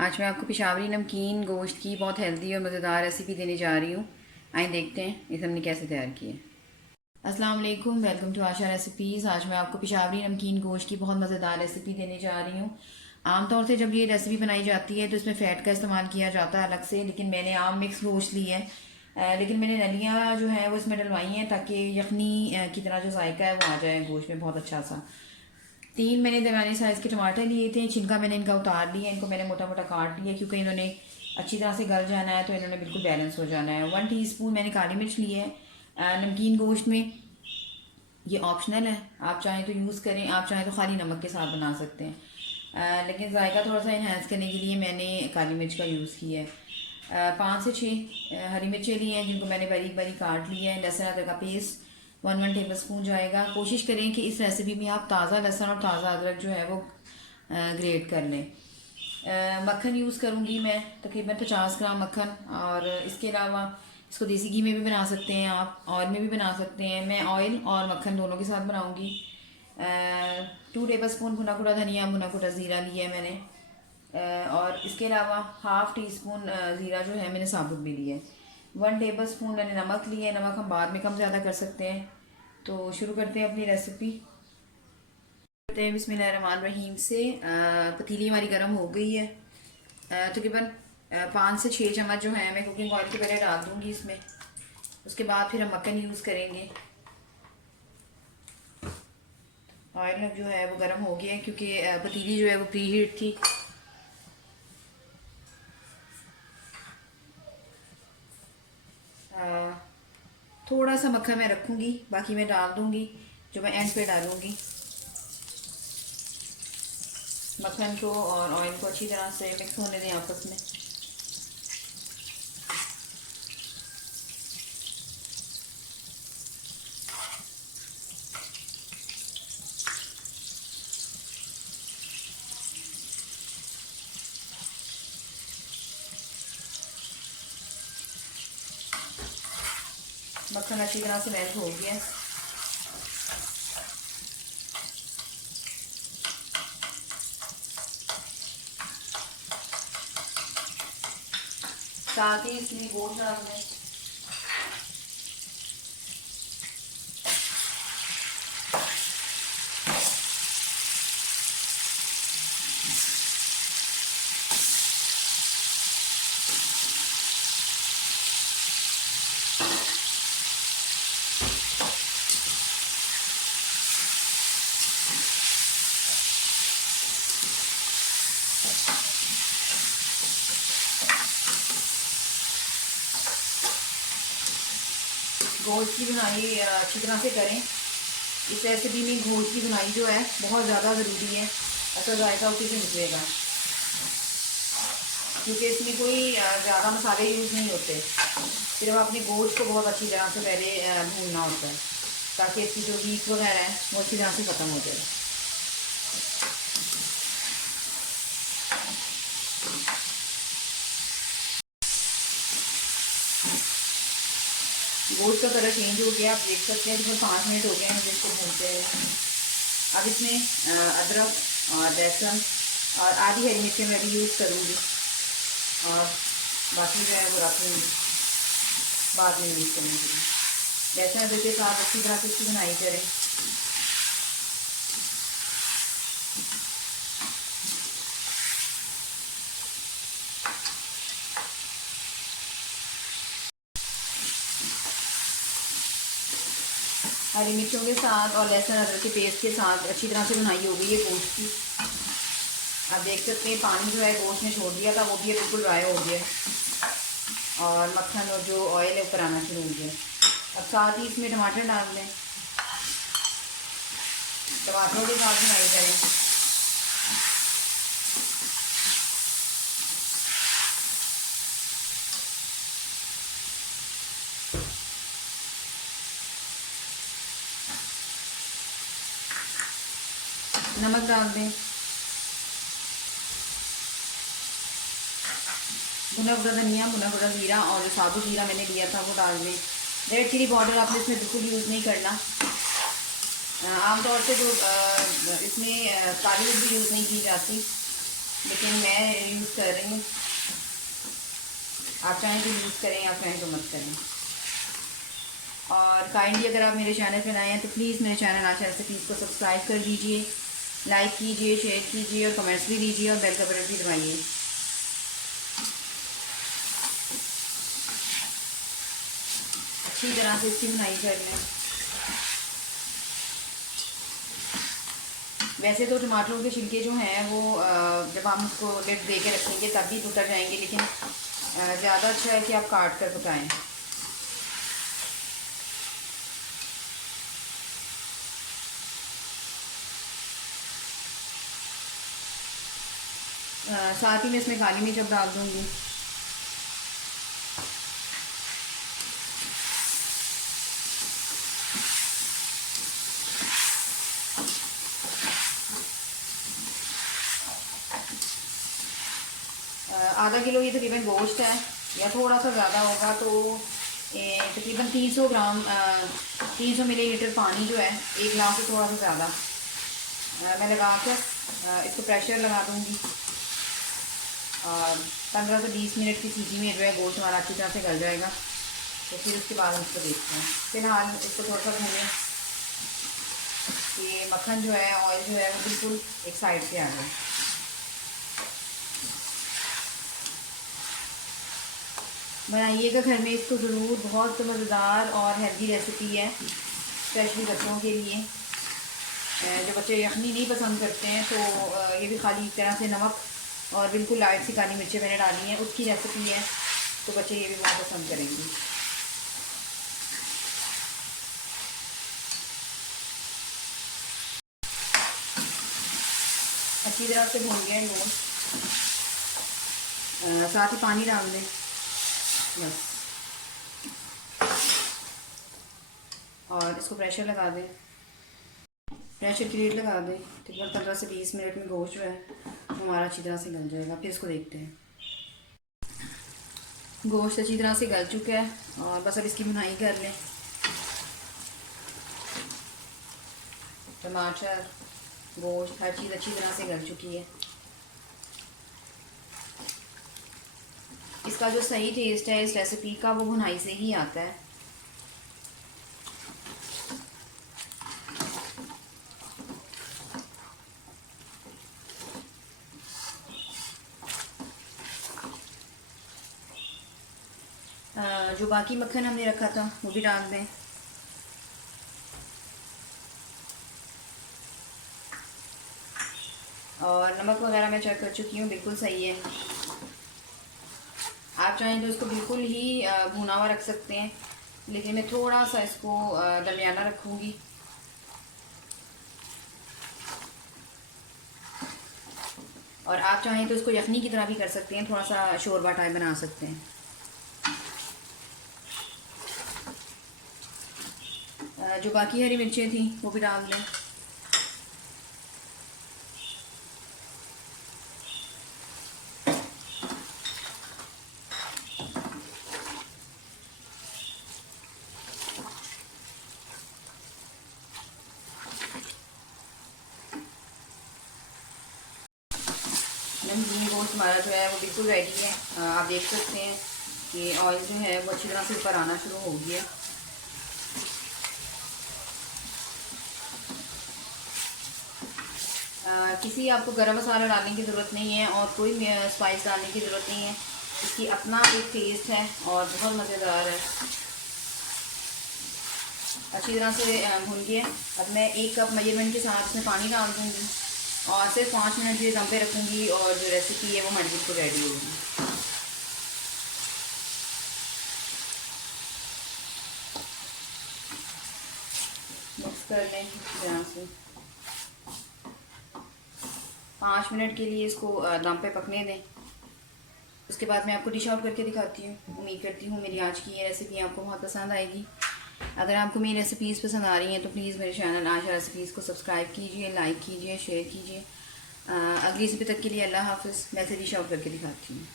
आज मैं आपको पेशावरी नमकीन गोश्त की बहुत हेल्दी और मज़ेदार रेसिपी देने जा रही हूँ। आइए देखते हैं इसे हमने कैसे तैयार किया है। अस्सलाम वालेकुम, वेलकम टू आशा रेसिपीज़। आज मैं आपको पेशावरी नमकीन गोश्त की बहुत मज़ेदार रेसिपी देने जा रही हूँ। आमतौर से जब ये रेसिपी बनाई जाती है तो इसमें फ़ैट का इस्तेमाल किया जाता है अलग से, लेकिन मैंने आम मिक्स गोश्त ली है। लेकिन मैंने नलियाँ जो हैं वो इसमें डलवाई हैं ताकि यखनी की तरह जो जायका है वो आ जाए गोश्त में बहुत अच्छा सा। 3 मैंने दरमियाने साइज़ के टमाटर लिए थे। छिलका मैंने इनका उतार लिया, इनको मैंने मोटा मोटा काट लिया क्योंकि इन्होंने अच्छी तरह से गल जाना है, तो इन्होंने बिल्कुल बैलेंस हो जाना है। 1 टीस्पून मैंने काली मिर्च ली है नमकीन गोश्त में। ये ऑप्शनल है, आप चाहें तो यूज़ करें, आप चाहें तो खाली नमक के साथ बना सकते हैं। लेकिन जायका थोड़ा सा इन्हेंस करने के लिए मैंने काली मिर्च का यूज़ किया है। 5 से 6 हरी मिर्चें ली हैं जिनको मैंने बारीक बारीक काट लिया है। लहसुन अदरक का पेस्ट 1 टेबल स्पून जाएगा। कोशिश करें कि इस रेसिपी में आप ताज़ा लहसुन और ताज़ा अदरक जो है वो ग्रेट कर लें। मक्खन यूज़ करूँगी मैं, तकरीबन 50 ग्राम मक्खन। और इसके अलावा इसको देसी घी में भी बना सकते हैं, आप ऑयल में भी बना सकते हैं। मैं ऑयल और मक्खन दोनों के साथ बनाऊँगी। 2 टेबल स्पून भुना कुटा धनिया, भुना कुटा ज़ीरा लिया है मैंने। और इसके अलावा हाफ़ टी स्पून ज़ीरा जो है मैंने साबुत भी लिया है। 1 टेबल स्पून मैंने नमक लिया है। नमक हम बाद में कम ज़्यादा कर सकते हैं। तो शुरू करते हैं अपनी रेसिपी। करते हैं बिस्मिल्लाहिर्रहमानिर्रहीम से। पतीली हमारी गर्म हो गई है। तकरीबन 5 से 6 चम्मच जो है मैं कुकिंग ऑयल के पहले डाल दूँगी इसमें। उसके बाद फिर हम मक्खन यूज़ करेंगे। ऑयल जो है वो गर्म हो गया है क्योंकि पतीली जो है वो प्री हीट थी। थोड़ा सा मक्खन मैं रखूँगी, बाकी मैं डाल दूँगी जो मैं एंड पे डालूँगी। मक्खन को और ऑयल को अच्छी तरह से मिक्स होने दें आपस में। मक्खन अच्छी तरह से मेल्ट हो गया। साथ ही इसमें गोश्त डाल दें। गोश्त की बुनाई अच्छी तरह से करें। इस रेसिपी में गोश्त की बुनाई जो है बहुत ज़्यादा ज़रूरी है, ऐसा जायका उसी से निकलेगा क्योंकि इसमें कोई ज़्यादा मसाले यूज़ नहीं होते। सिर्फ अपने गोश्त को बहुत अच्छी तरह से पहले भूनना होता है ताकि इसकी जो हीट वगैरह है वो अच्छी तरह से ख़त्म हो जाए। गोश्त का कलर चेंज हो गया, आप देख सकते हैं। तो 5 मिनट हो गए हैं मुझे इसको भूनते हैं। अब इसमें अदरक और लहसुन और आधी हरी मिर्ची मैं भी यूज़ करूँगी और बाकी जो है वो रख लूँगी, बाद में यूज़ करूँगी। लहसुन अदरक के साथ अच्छी तरह से इसकी बुनाई करें। हरी मिर्चों के साथ और लहसुन अदरक के पेस्ट के साथ अच्छी तरह से बुनाई हो गई है गोश्त की। आप देख सकते हैं पानी जो है गोश्त ने छोड़ दिया था वो भी बिल्कुल ड्राई हो गया और मक्खन और जो ऑयल है ऊपर आना शुरू हो गया। अब साथ ही इसमें टमाटर डाल दें, टमाटरों के साथ बुनाई करें। नमक डाल दें, भुना हुआ धनिया, भुना हुआ ज़ीरा और जो साबुत ज़ीरा मैंने लिया था वो डाल दें। रेड चिली पाउडर आपने इसमें बिल्कुल यूज़ नहीं करना। आमतौर से जो इसमें काली मिर्च भी यूज़ नहीं की जाती, लेकिन मैं यूज़ कर रही हूँ। आप चाहें तो यूज़ करें, आप चाहें तो मत करें। और काइंडली अगर आप मेरे चैनल पर आए हैं तो प्लीज़ मेरे चैनल आशा रेसिपीज़ को सब्सक्राइब कर दीजिए, लाइक कीजिए, शेयर कीजिए और कमेंट्स भी दीजिए और बेल का बटन भी दबाइए। अच्छी तरह से इसकी बुनाई कर लें। वैसे तो टमाटरों के छिलके जो हैं वो जब हम उसको डेट दे के रखेंगे तब भी उतर जाएंगे, लेकिन ज़्यादा अच्छा है कि आप काट कर पकाएं। साथ ही मैं इसमें काली मिर्च अब डाल दूँगी। आधा किलो ये तकरीबन गोश्त है, या थोड़ा सा ज़्यादा होगा तो तकरीबन 300 ग्राम 300 मिलीलीटर पानी जो है, 1 गिलास से थोड़ा सा ज़्यादा मैं लगा कर इसको प्रेशर लगा दूँगी और 15 से 20 मिनट की सीटी में जो है गोश्त हमारा अच्छी तरह से गल जाएगा। तो फिर उसके बाद हम इसको देखते हैं। फिलहाल इसको थोड़ा सा भूनें कि मक्खन जो है, ऑयल जो है वो बिल्कुल एक साइड से आ जाए। बनाइएगा घर में इसको ज़रूर, बहुत मज़ेदार और हेल्दी रेसिपी है, स्पेशली बच्चों के लिए। जो बच्चे यखनी नहीं पसंद करते हैं तो ये भी खाली एक तरह से नमक और बिल्कुल लाइट सी काली मिर्चें मैंने डाली हैं, उसकी रेसिपी है, तो बच्चे ये भी बहुत पसंद करेंगे। अच्छी तरह से भून गए नूडल्स, साथ ही पानी डाल दें बस, और इसको प्रेशर लगा दें। प्रेशर की लीड लगा दें। तकरीबन 15 से 20 मिनट में गोश्त जो है हमारा अच्छी तरह से गल जाएगा। फिर इसको देखते हैं। गोश्त अच्छी तरह से गल चुका है और बस अब इसकी बुनाई कर लें। टमाटर, गोश्त, हर चीज़ अच्छी तरह से गल चुकी है। इसका जो सही टेस्ट है इस रेसिपी का वो बुनाई से ही आता है। जो बाकी मक्खन हमने रखा था वो भी डाल दें। और नमक वगैरह मैं चेक कर चुकी हूँ, बिल्कुल सही है। आप चाहें तो इसको बिल्कुल ही भुना हुआ रख सकते हैं, लेकिन मैं थोड़ा सा इसको दरमियाना रखूँगी। और आप चाहें तो इसको यखनी की तरह भी कर सकते हैं, थोड़ा सा शोरबा टाइप बना सकते हैं। जो बाकी हरी मिर्चें थी वो भी डाल दें। नमकीन गोश्त हमारा जो है वो बिल्कुल रेडी है। आप देख सकते हैं कि ऑयल जो है वो अच्छी तरह से ऊपर आना शुरू हो गया। किसी आपको गरम मसाला डालने की ज़रूरत नहीं है और कोई स्पाइस डालने की ज़रूरत नहीं है। इसकी अपना एक टेस्ट है और बहुत मज़ेदार है। अच्छी तरह से भून के अब मैं 1 कप मेजरमेंट के साथ इसमें पानी डाल दूँगी और सिर्फ 5 मिनट के लिए दम पे रखूँगी और जो रेसिपी है वो हमारी बिल्कुल रेडी होगी। मिक्स कर लें यहाँ से। 5 मिनट के लिए इसको दम पे पकने दें। उसके बाद मैं आपको डिश आउट करके दिखाती हूँ। उम्मीद करती हूँ मेरी आज की ये रेसिपी आपको बहुत पसंद आएगी। अगर आपको मेरी रेसिपीज़ पसंद आ रही हैं तो प्लीज़ मेरे चैनल आशा रेसिपीज़ को सब्सक्राइब कीजिए, लाइक कीजिए, शेयर कीजिए। अगली रेसिपी तक के लिए अल्लाह हाफ़िज़। मैं से डिश आउट करके दिखाती हूँ।